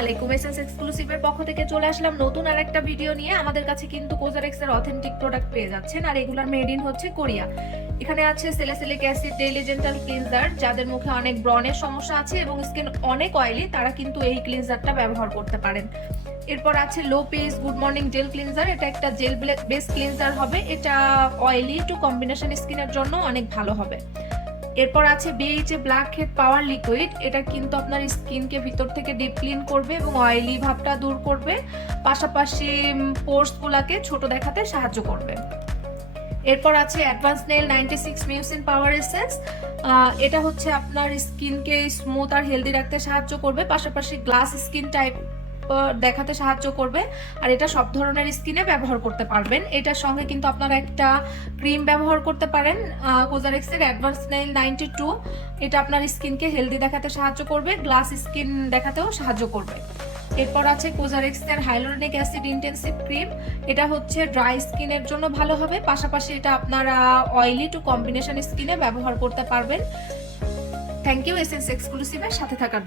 আলাইকুম। এসএস এক্সক্লুসিভের পক্ষ থেকে চলে আসলাম নতুন আর একটা ভিডিও নিয়ে। আমাদের কাছে কিন্তু কোজারেক্স এর অথেন্টিক প্রোডাক্ট পেয়ে যাচ্ছেন, আর এগুলার মেড ইন হচ্ছে কোরিয়া। এখানে আছে salicylic acid daily gentle cleanser যাদের মুখে অনেক ব্রনের সমস্যা আছে এবং স্কিন অনেক অয়েলি তারা কিন্তু এই ক্লিনজারটা ব্যবহার করতে পারেন। এরপর আছে low pH good morning gel cleanser এটা একটা জেল বেস ক্লিনজার হবে। এটা অয়েলি টু কম্বিনেশন স্কিনের জন্য অনেক ভালো হবে। এরপর আছে BHA black head power liquid এটা কিন্তু আপনার স্কিনকে ভিতর থেকে ডিপ ক্লিন করবে এবং অয়েলি ভাবটা দূর করবে, পাশাপাশি পোর্সগুলোকে ছোট দেখাতে সাহায্য করবে। এরপর আছে advance snail ninety six mucin power essence এটা হচ্ছে আপনার স্কিনকে স্মুথ আর হেলদি রাখতে সাহায্য করবে, পাশাপাশি গ্লাস স্কিন টাইপ দেখাতে সাহায্য করবে। আর এটা সব ধরনের স্কিনে ব্যবহার করতে পারবেন। এটার সঙ্গে কিন্তু আপনারা একটা ক্রিম ব্যবহার করতে পারেন কোজারেক্সের অ্যাডভান্স নেল নাইনটি টু এটা আপনার স্কিনকে হেলদি দেখাতে সাহায্য করবে, গ্লাস স্কিন দেখাতেও সাহায্য করবে। এরপর আছে কোজারেক্সের হাইলোরনিক অ্যাসিড ইন্টেন্সিভ ক্রিম এটা হচ্ছে ড্রাই স্কিনের জন্য ভালো হবে। পাশাপাশি এটা আপনারা অয়েলি টু কম্বিনেশন স্কিনে ব্যবহার করতে পারবেন। থ্যাংক ইউ এসএস এক্সক্লুসিভের সাথে থাকার জন্য।